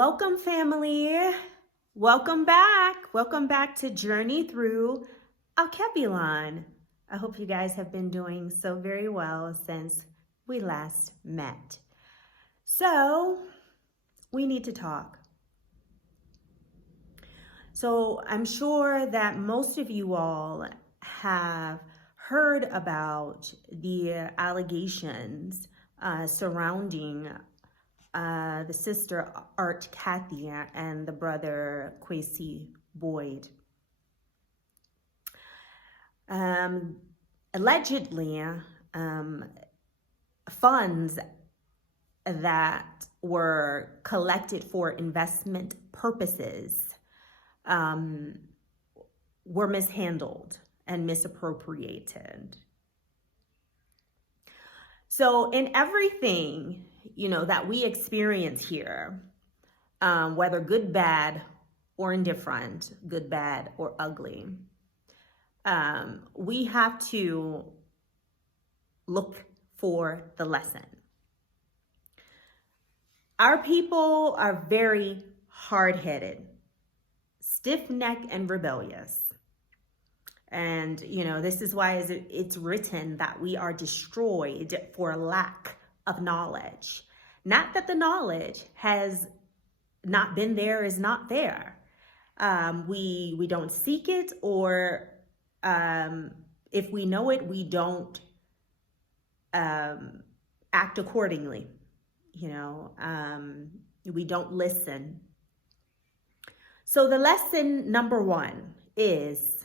Welcome, family. Welcome back. Welcome back to Journey Through Alkebulan. I hope you guys have been doing so very well since we last met. So, we need to talk. So, I'm sure that most of you all have heard about the allegations surrounding the sister Art Cathey and the brother Kwasi Boyd. Allegedly, funds that were collected for investment purposes were mishandled and misappropriated. So in everything, that we experience here, whether good, bad, or indifferent, good, bad, or ugly, we have to look for the lesson. Our people are very hard-headed, stiff-necked, and rebellious. And, this is why it's written that we are destroyed for lack of knowledge. Not that the knowledge has not been there, is not there. We don't seek it, or if we know it, we don't act accordingly. We don't listen. So the lesson number one is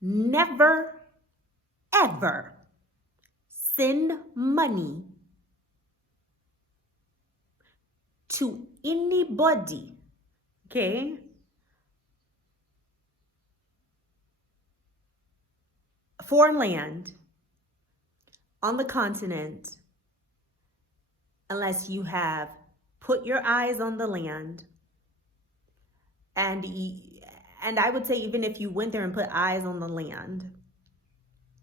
never, ever send money to anybody, okay, for land on the continent unless you have put your eyes on the land. And I would say, even if you went there and put eyes on the land,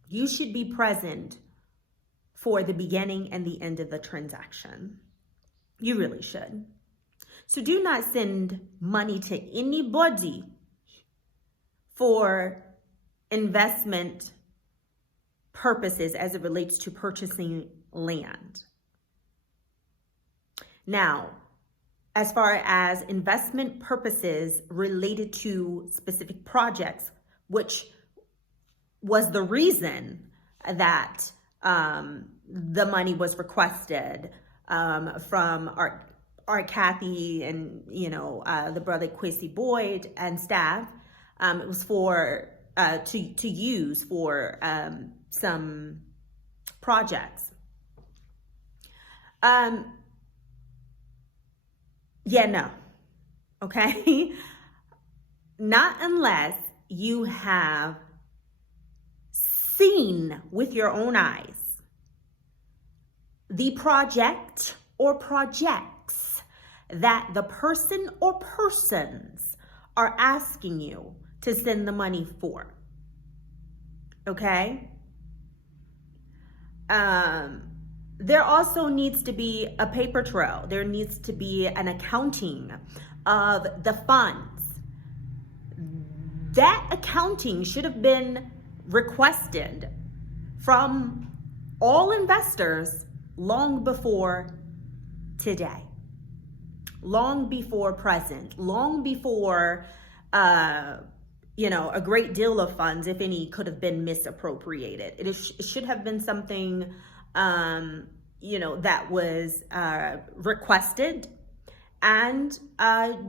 you should be present for the beginning and the end of the transaction. You really should. So do not send money to anybody for investment purposes as it relates to purchasing land. Now, as far as investment purposes related to specific projects, which was the reason that the money was requested from Art Cathey and the brother Kwasi Boyd and staff, it was for to use for some projects. Okay, not unless you have seen with your own eyes the project or projects that the person or persons are asking you to send the money for. Okay? There also needs to be a paper trail. There needs to be an accounting of the funds. That accounting should have been requested from all investors long before today, long before present, long before, a great deal of funds, if any, could have been misappropriated. It should have been something, that was requested and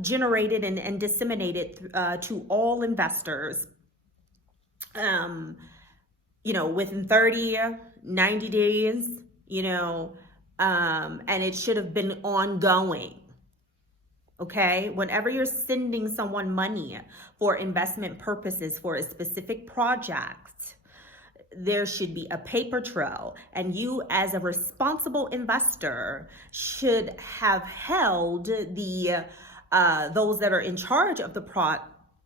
generated and disseminated to all investors, within 30, 90 days, and it should have been ongoing. Okay, whenever you're sending someone money for investment purposes for a specific project, there should be a paper trail, and you as a responsible investor should have held the those that are in charge of the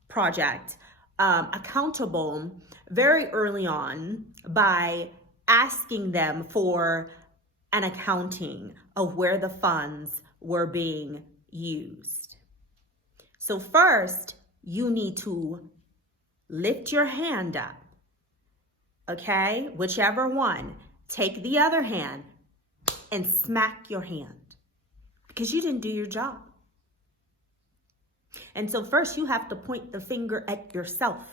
project accountable very early on by asking them for an accounting of where the funds were being used. So first, you need to lift your hand up, okay? Whichever one. Take the other hand and smack your hand because you didn't do your job. And so first, you have to point the finger at yourself.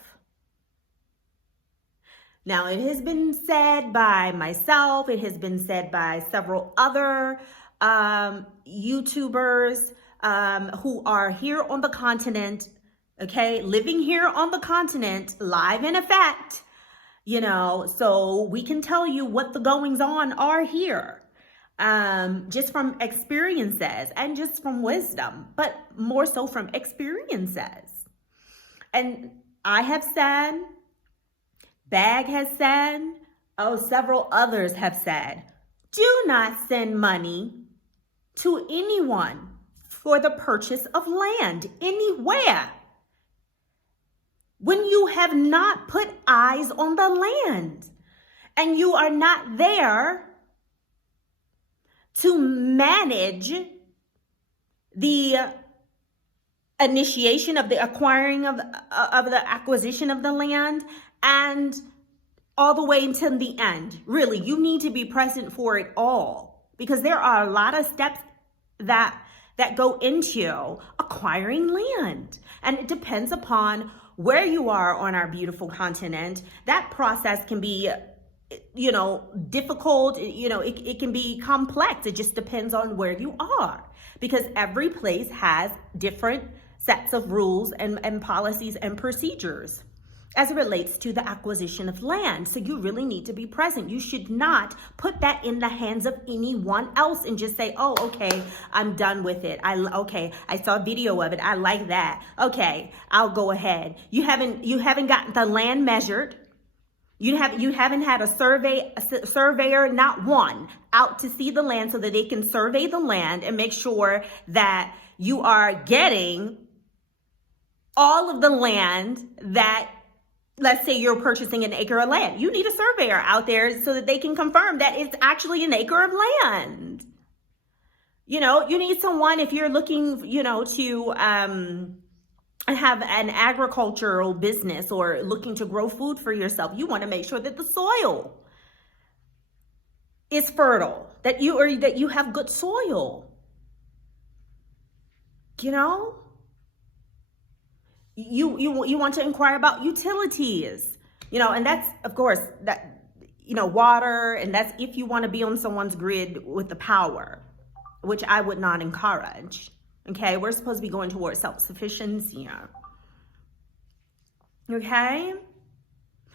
Now, it has been said by myself, it has been said by several other YouTubers who are here on the continent, okay, living here on the continent, live in effect, you know, so we can tell you what the goings on are here, just from experiences and just from wisdom, but more so from experiences. And I have said, Bag has said, several others have said, do not send money to anyone for the purchase of land anywhere when you have not put eyes on the land and you are not there to manage the initiation of the acquiring of the acquisition of the land and all the way until the end. Really, you need to be present for it all because there are a lot of steps that go into acquiring land, and it depends upon where you are on our beautiful continent. That process can be, you know, difficult, you know, it can be complex. It just depends on where you are because every place has different sets of rules and policies and procedures as it relates to the acquisition of land. So you really need to be present. You should not put that in the hands of anyone else and just say, oh, okay, I'm done with it. I saw a video of it. I like that. Okay, I'll go ahead. You haven't gotten the land measured. You haven't had a surveyor, not one, out to see the land so that they can survey the land and make sure that you are getting all of the land that, let's say you're purchasing an acre of land. You need a surveyor out there so that they can confirm that it's actually an acre of land. You know, you need someone if you're looking, you know, to have an agricultural business or looking to grow food for yourself. You want to make sure that the soil is fertile, that you have good soil. You know? You want to inquire about utilities, you know, and that's, of course, that, you know, water, and that's if you want to be on someone's grid with the power, which I would not encourage. Okay, we're supposed to be going towards self-sufficiency here. Okay?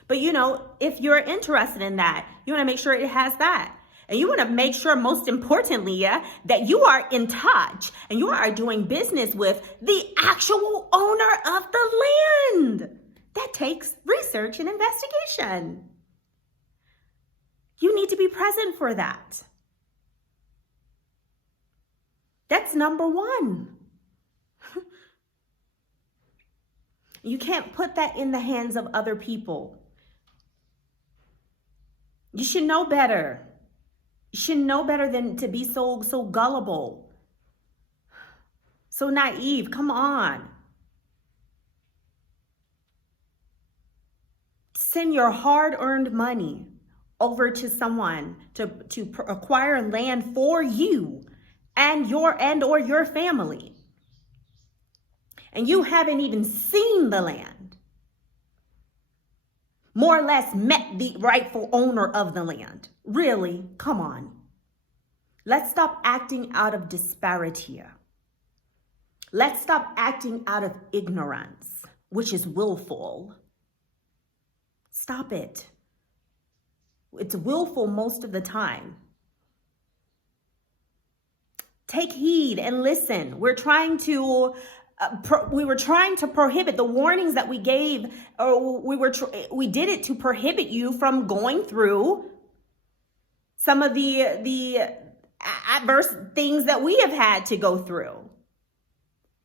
But, you know, if you're interested in that, you want to make sure it has that. And you want to make sure, most importantly, that you are in touch and you are doing business with the actual owner of the land. That takes research and investigation. You need to be present for that. That's number one. You can't put that in the hands of other people. You should know better. You should know better than to be so gullible, so naive. Come on. Send your hard-earned money over to someone to acquire land for you and or your family. And you haven't even seen the land. More or less met the rightful owner of the land. Really? Come on. Let's stop acting out of disparity. Let's stop acting out of ignorance, which is willful. Stop it. It's willful most of the time. Take heed and listen. We were trying to prohibit the warnings that we gave, or we did it to prohibit you from going through some of the adverse things that we have had to go through.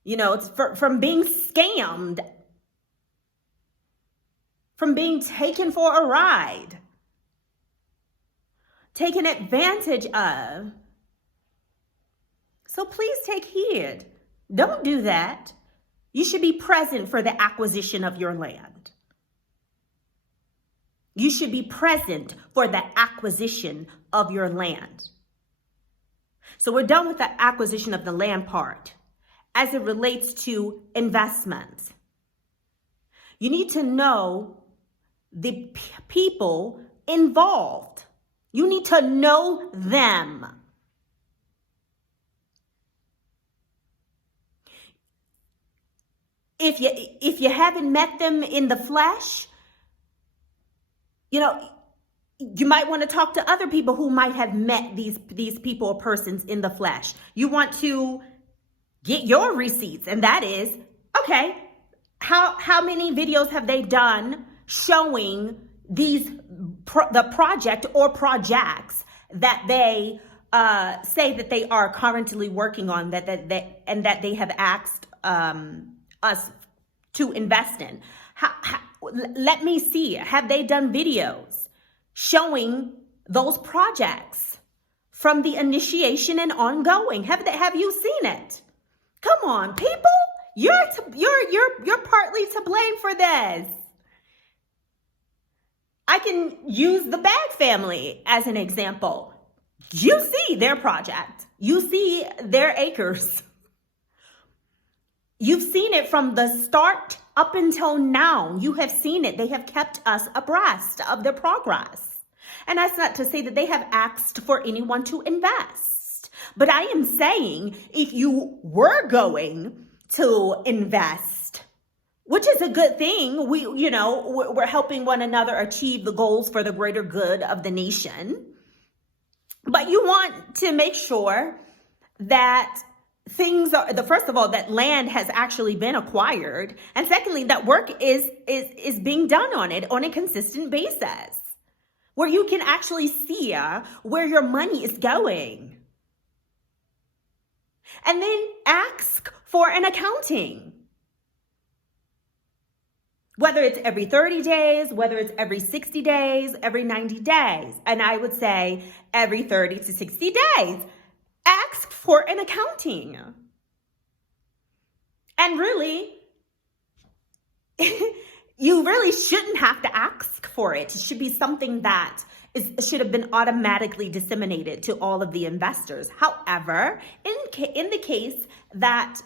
You know, it's from being scammed, from being taken for a ride, taken advantage of. So please take heed. Don't do that. You should be present for the acquisition of your land. You should be present for the acquisition of your land. So we're done with the acquisition of the land part. As it relates to investments, you need to know the people involved. You need to know them. If you haven't met them in the flesh, you might want to talk to other people who might have met these people or persons in the flesh. You want to get your receipts, and that is, okay, how many videos have they done showing the project or projects that they say that they are currently working on, and that they have asked us to invest in. Let me see. Have they done videos showing those projects from the initiation and ongoing? Have you seen it? Come on, people. You're partly to blame for this. I can use the Bag family as an example. You see their project. You see their acres. You've seen it from the start up until now. You have seen it. They have kept us abreast of their progress. And that's not to say that they have asked for anyone to invest. But I am saying, if you were going to invest, which is a good thing, we're helping one another achieve the goals for the greater good of the nation. But you want to make sure that first of all, that land has actually been acquired, and secondly, that work is being done on it on a consistent basis, where you can actually see where your money is going. And then ask for an accounting. Whether it's every 30 days, whether it's every 60 days, every 90 days. And I would say every 30 to 60 days. Ask for an accounting. And really, you really shouldn't have to ask for it. It should be something that should have been automatically disseminated to all of the investors. However, in the case that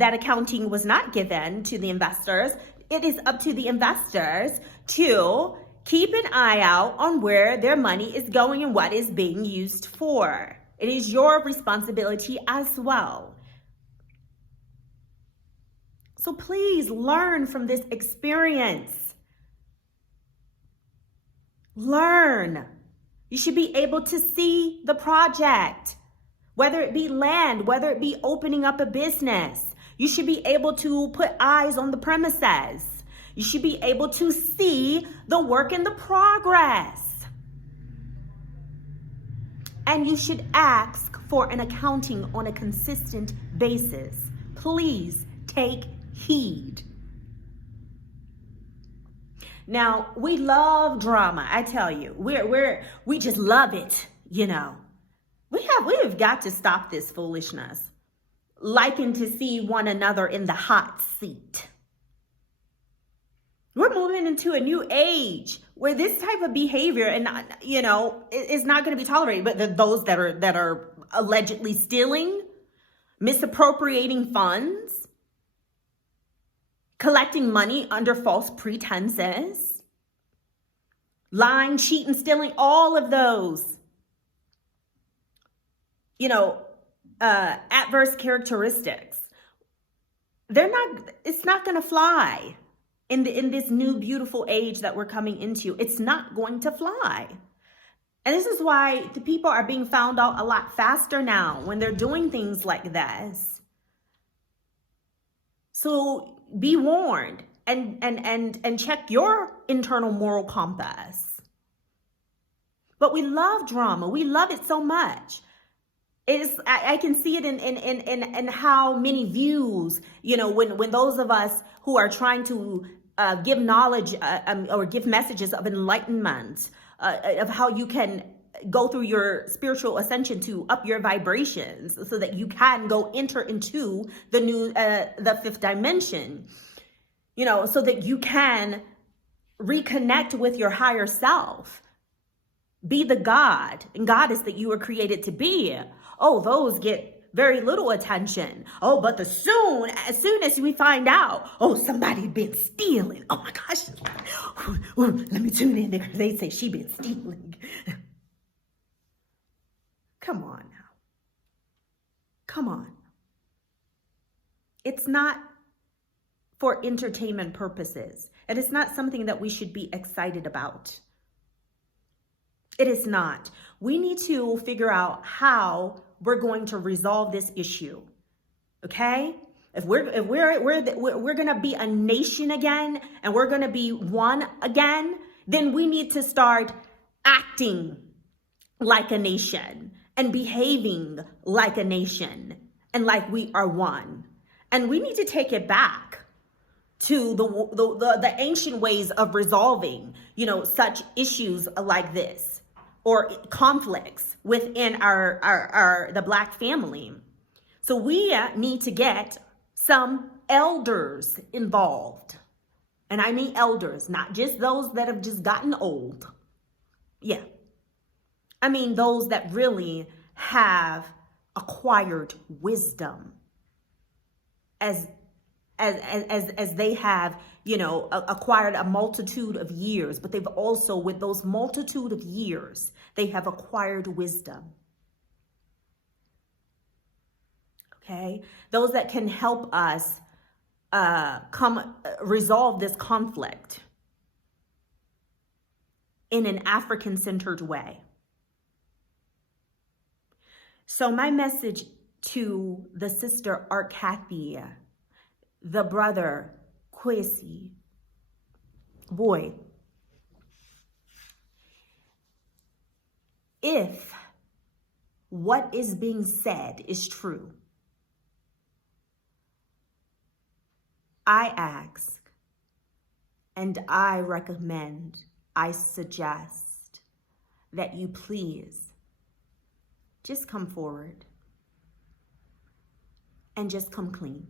accounting was not given to the investors, it is up to the investors to keep an eye out on where their money is going and what is being used for. It is your responsibility as well. So please learn from this experience. Learn. You should be able to see the project, whether it be land, whether it be opening up a business. You should be able to put eyes on the premises. You should be able to see the work in the progress. And you should ask for an accounting on a consistent basis. Please take heed. Now, we love drama. I tell you, we just love it. We've got to stop this foolishness. Liking to see one another in the hot seat. We're moving into a new age where this type of behavior is not going to be tolerated. But those that are allegedly stealing, misappropriating funds, collecting money under false pretenses, lying, cheating, stealing, all of those, adverse characteristics. It's not going to fly in this new beautiful age that we're coming into. It's not going to fly. And this is why the people are being found out a lot faster now when they're doing things like this. So be warned and check your internal moral compass. But we love drama. We love it so much. I can see it in how many views, when those of us who are trying to give knowledge or give messages of enlightenment, of how you can go through your spiritual ascension to up your vibrations so that you can go enter into the new, the fifth dimension, so that you can reconnect with your higher self, be the God and goddess that you were created to be. Oh, those get very little attention. Oh, but as soon as we find out, oh, somebody's been stealing. Oh my gosh. Ooh, let me tune in there. They say she been stealing. Come on now. Come on. It's not for entertainment purposes. And it's not something that we should be excited about. It is not. We need to figure out how we're going to resolve this issue. Okay? If we're going to be a nation again and we're going to be one again, then we need to start acting like a nation and behaving like a nation and like we are one. And we need to take it back to the ancient ways of resolving, such issues like this, or conflicts within the Black family. So we need to get some elders involved. And I mean elders, not just those that have just gotten old. Yeah. I mean those that really have acquired wisdom as they have, acquired a multitude of years, but they've also, with those multitude of years, they have acquired wisdom. Okay? Those that can help us resolve this conflict in an African-centered way. So my message to the sister Cathey, the brother Kwasi, boy, if what is being said is true, I ask and I recommend, I suggest that you please just come forward and just come clean.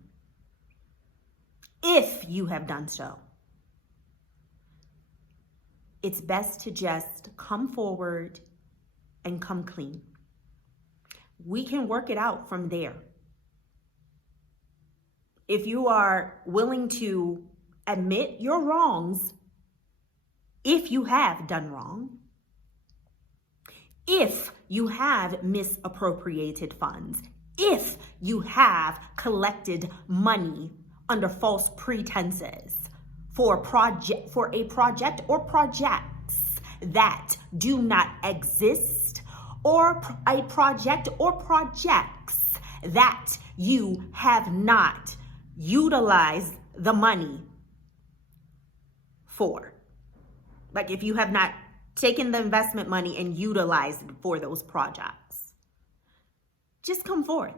If you have done so, it's best to just come forward and come clean. We can work it out from there. If you are willing to admit your wrongs, if you have done wrong, if you have misappropriated funds, if you have collected money under false pretenses for a project or projects that do not exist, or a project or projects that you have not utilized the money for. Like if you have not taken the investment money and utilized it for those projects, just come forth.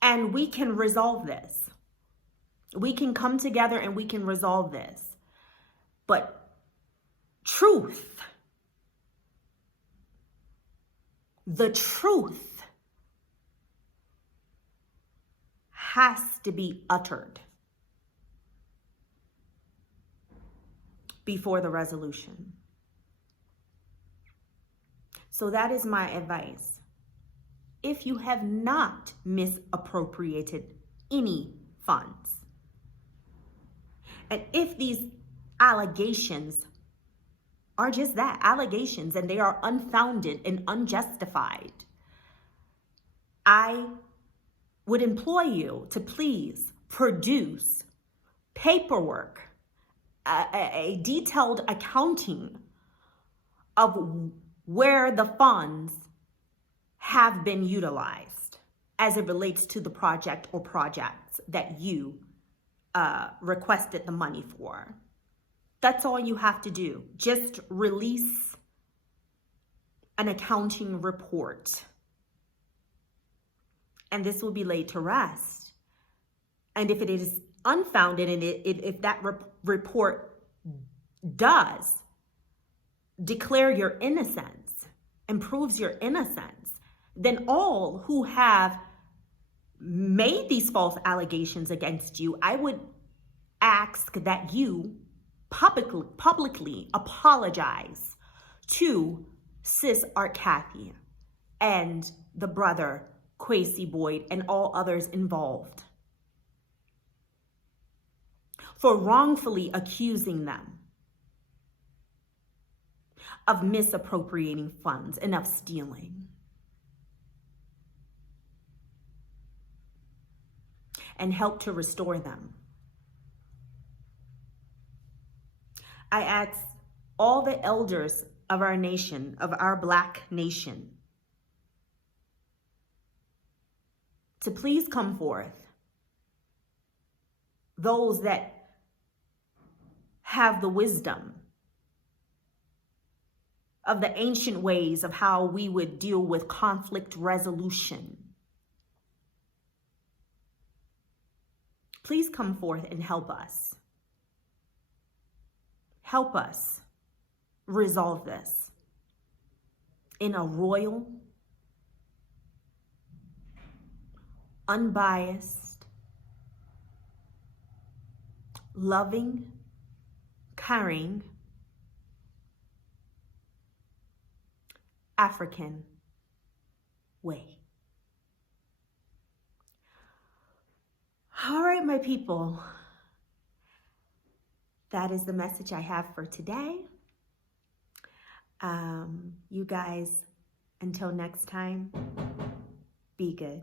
And we can resolve this. We can come together and we can resolve this. But truth, the truth has to be uttered before the resolution. So that is my advice. If you have not misappropriated any funds, and if these allegations are just that, allegations, and they are unfounded and unjustified, I would implore you to please produce paperwork, a detailed accounting of where the funds have been utilized as it relates to the project or projects that you requested the money for. That's all you have to do. Just release an accounting report. And this will be laid to rest. And if it is unfounded and if that report does declare your innocence and proves your innocence, then all who have made these false allegations against you, I would ask that you publicly apologize to sis Art Cathey and the brother Kwasi Boyd and all others involved for wrongfully accusing them of misappropriating funds and of stealing. And help to restore them. I ask all the elders of our nation, of our Black nation, to please come forth. Those that have the wisdom of the ancient ways of how we would deal with conflict resolution. Please come forth and help us. Help us resolve this in a royal, unbiased, loving, caring, African way. All right, my people. That is the message I have for today. You guys, until next time, be good.